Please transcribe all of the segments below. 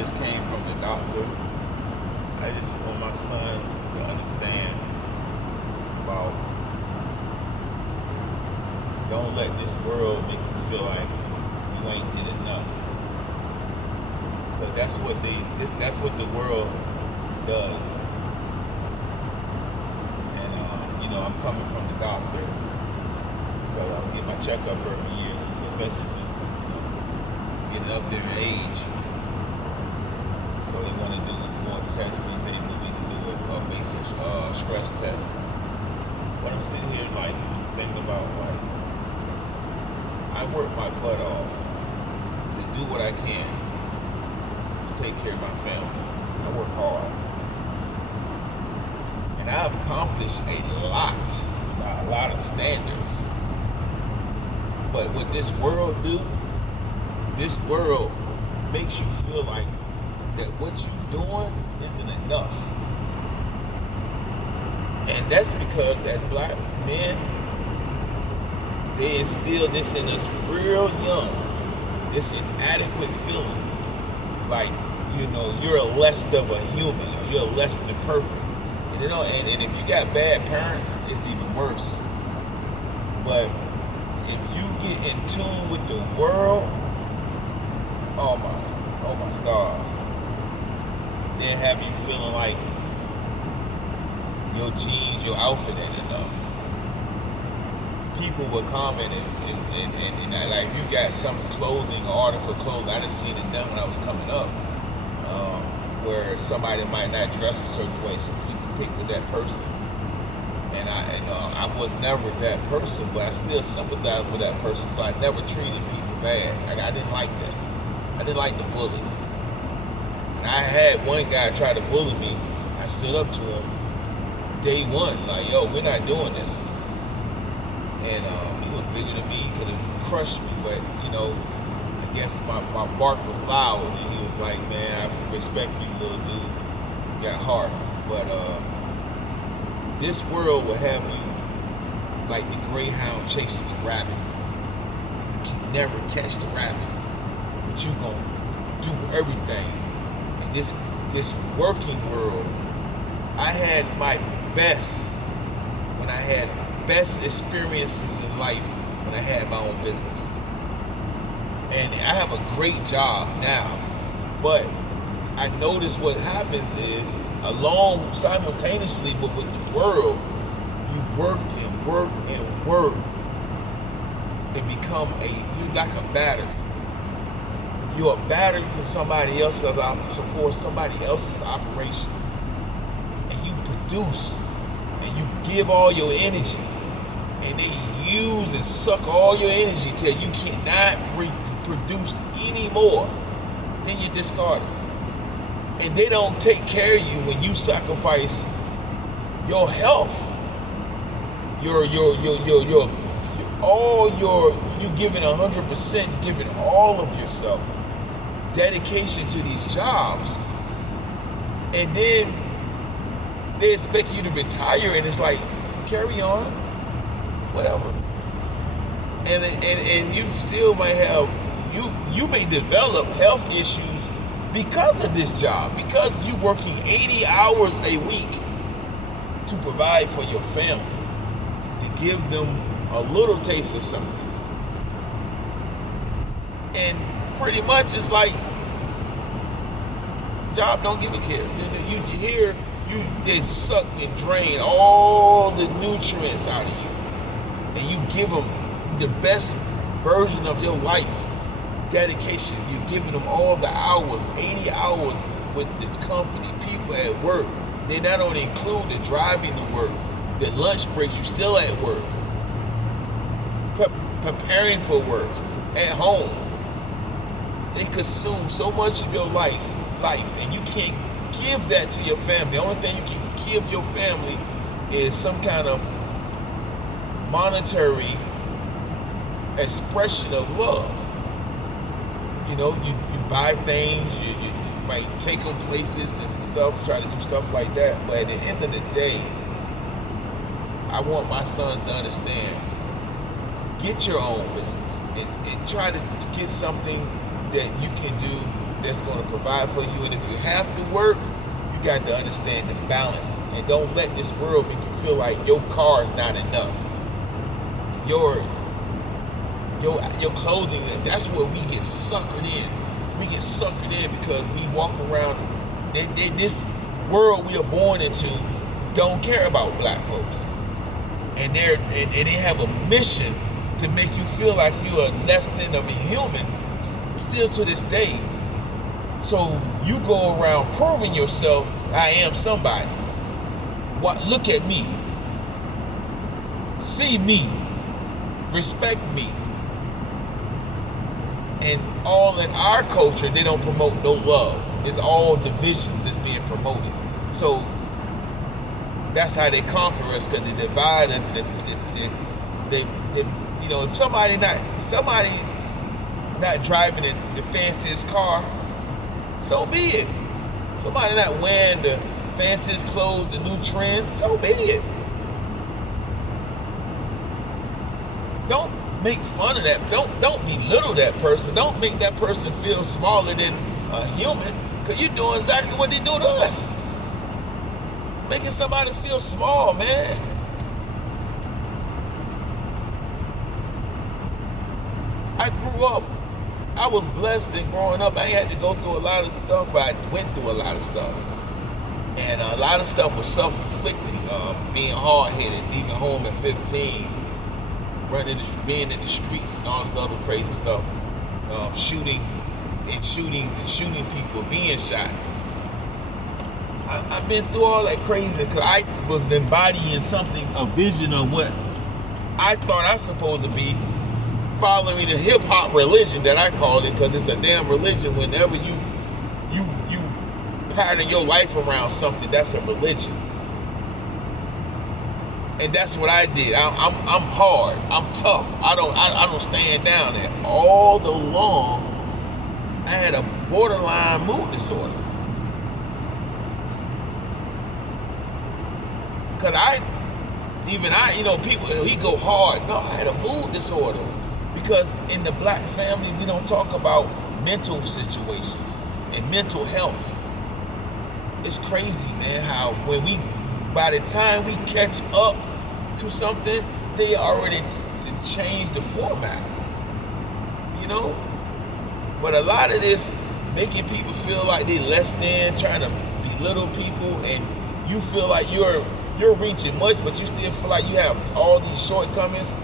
just came from the doctor. I just want my sons to understand about don't let this world make you feel like you ain't did enough. But that's what the world does. And I'm coming from the doctor because I get my checkup every year especially since getting up there in age. So he want to do more tests. He said we can do a basic stress test. But I'm sitting here like thinking about like I work my butt off to do what I can to take care of my family. I work hard. And I've accomplished a lot by a lot of standards. But what this world do, this world makes you feel like that what you're doing isn't enough. And that's because as black men, they instill this in us real young, this inadequate feeling. Like, you're less of a human, or you're less than perfect. And if you got bad parents, it's even worse. But if you get in tune with the world, oh my stars, then have you feeling like your jeans, your outfit ain't enough. People will comment and like if you got some clothing or article clothing, I didn't see it done when I was coming up, where somebody might not dress a certain way, so people pick with that person. And I was never that person, but I still sympathize with that person, so I never treated people bad. I didn't like that. I didn't like the bully. And I had one guy try to bully me. I stood up to him day one, like, yo, we're not doing this. And he was bigger than me, he could have crushed me, but I guess my bark was loud, and he was like, man, I respect you, little dude. You got heart. But this world will have you like the greyhound chasing the rabbit. You can never catch the rabbit, but you gonna do everything. And this working world, I had my best when I had best experiences in life when I had my own business. And I have a great job now, but I notice what happens is simultaneously with the world, you work and work and work and you're like a battery. You're a battery for somebody else's operation. And you produce and you give all your energy, and they use and suck all your energy till you cannot reproduce anymore. Then you discard it. And they don't take care of you when you sacrifice your health, you giving 100%, giving all of yourself, dedication to these jobs, and then they expect you to retire, and it's like, carry on, whatever. And you still might have, you may develop health issues because of this job, because you working 80 hours a week to provide for your family, to give them a little taste of something. And pretty much it's like, job don't give a care. They suck and drain all the nutrients out of you, and you give them the best version of your life. Dedication, you're giving them all the hours, 80 hours with the company, people at work. They not only include the driving to work, the lunch breaks, you still at work, preparing for work, at home. They consume so much of your life, and you can't give that to your family. The only thing you can give your family is some kind of monetary expression of love. You buy things, you might take them places and stuff, try to do stuff like that. But at the end of the day, I want my sons to understand, get your own business and try to get something that you can do that's going to provide for you. And if you have to work, you got to understand the balance. And don't let this world make you feel like your car is not enough. Your clothing, that's where we get suckered in. We get suckered in because we walk around in this world we are born into don't care about black folks. And they have a mission to make you feel like you are less than of a human still to this day. So you go around proving yourself, I am somebody. What? Look at me. See me. Respect me. And all in our culture, they don't promote no love. It's all division that's being promoted. So that's how they conquer us, because they divide us. They you know, if somebody not driving the fanciest car, so be it. Somebody not wearing the fanciest clothes, the new trends, so be it. Don't make fun of that. Don't belittle that person. Don't make that person feel smaller than a human, because you're doing exactly what they do to us. Making somebody feel small, man. I grew up, I was blessed in growing up. I ain't had to go through a lot of stuff, but I went through a lot of stuff. And a lot of stuff was self-inflicted. Being hard-headed, leaving home at 15, being in the streets and all this other crazy stuff. Shooting people, being shot. I've been through all that crazy because I was embodying something, a vision of what I thought I was supposed to be, following the hip-hop religion that I call it, because it's a damn religion. Whenever you pattern your life around something, that's a religion. And that's what I did. I'm hard. I'm tough. I don't stand down there. All along, I had a borderline mood disorder. Cause people, he go hard. No, I had a mood disorder. Because in the black family, we don't talk about mental situations and mental health. It's crazy, man, how by the time we catch up to something, they already changed the format, you know? But a lot of this, making people feel like they less than, trying to belittle people, and you feel like you're reaching much, but you still feel like you have all these shortcomings.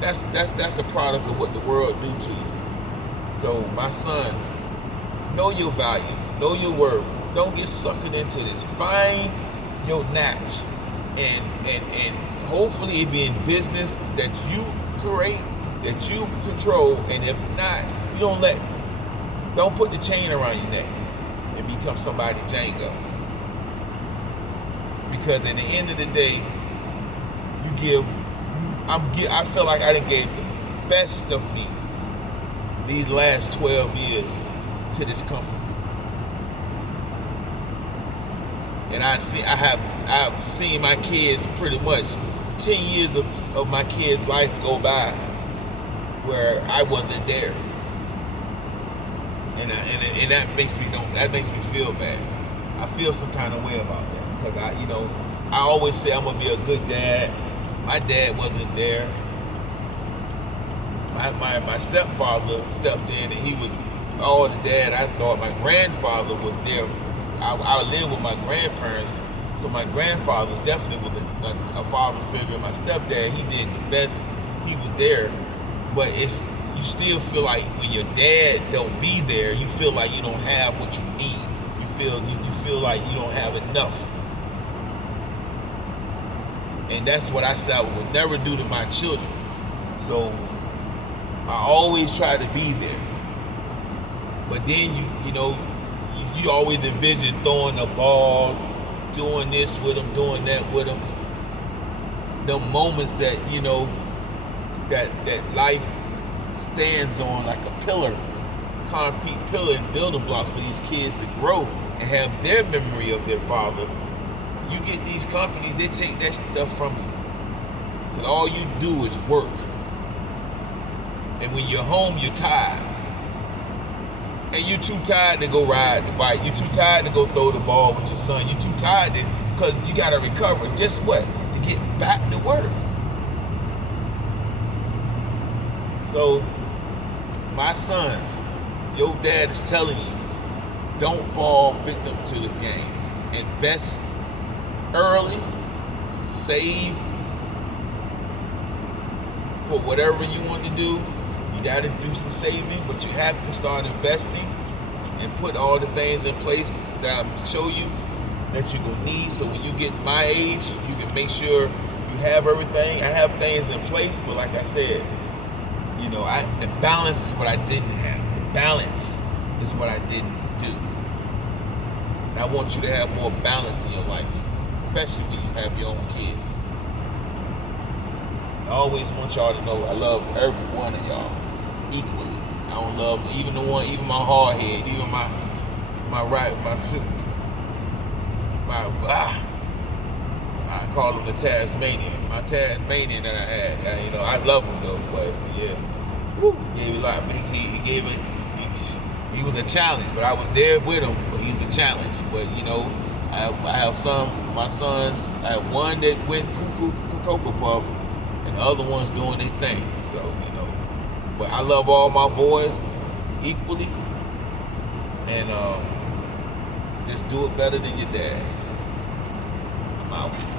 That's the product of what the world do to you. So my sons, know your value, know your worth. Don't get suckered into this. Find your niche, and hopefully it be in business that you create, that you control. And if not, don't put the chain around your neck and become somebody Django. Because at the end of the day, I feel like I done gave the best of me these last 12 years to this company. And I've seen my kids, pretty much 10 years of my kids' life go by where I wasn't there. And that makes me feel bad. I feel some kind of way about that. Because I always say I'm gonna be a good dad. My dad wasn't there. My stepfather stepped in, and he was all the dad I thought. My grandfather was there. I lived with my grandparents, so my grandfather definitely was a father figure. My stepdad, he did the best. He was there, but you still feel like when your dad don't be there, you feel like you don't have what you need. You feel like you don't have enough. And that's what I said I would never do to my children. So I always try to be there. But then you always envision throwing the ball, doing this with them, doing that with them. The moments that that life stands on like a pillar, concrete pillar and building blocks for these kids to grow and have their memory of their father. You get these companies, they take that stuff from you. Because all you do is work. And when you're home, you're tired. and you too tired to go ride the bike. You too tired to go throw the ball with your son. You too tired to, because you got to recover. Just what? To get back to work. So, my sons, your dad is telling you, don't fall victim to the game. Invest early, save for whatever you want to do. You got to do some saving, but you have to start investing and put all the things in place that I'm show you that you're going to need. So when you get my age, you can make sure you have everything. I have things in place, but like I said, you know, the balance is what I didn't have. The balance is what I didn't do. And I want you to have more balance in your life, especially when you have your own kids. I always want y'all to know I love every one of y'all equally. I don't love even my hard head, even my I call him the Tasmanian, my Tasmanian that I had. You know, I love him though, but yeah, he gave a lot. He was a challenge, but I was there with him. But he was a challenge. But you know, I have my sons. I have one that went cuckoo Cocoa Puff, and the other one's doing their thing. So you know, but I love all my boys equally, and just do it better than your dad. I'm out.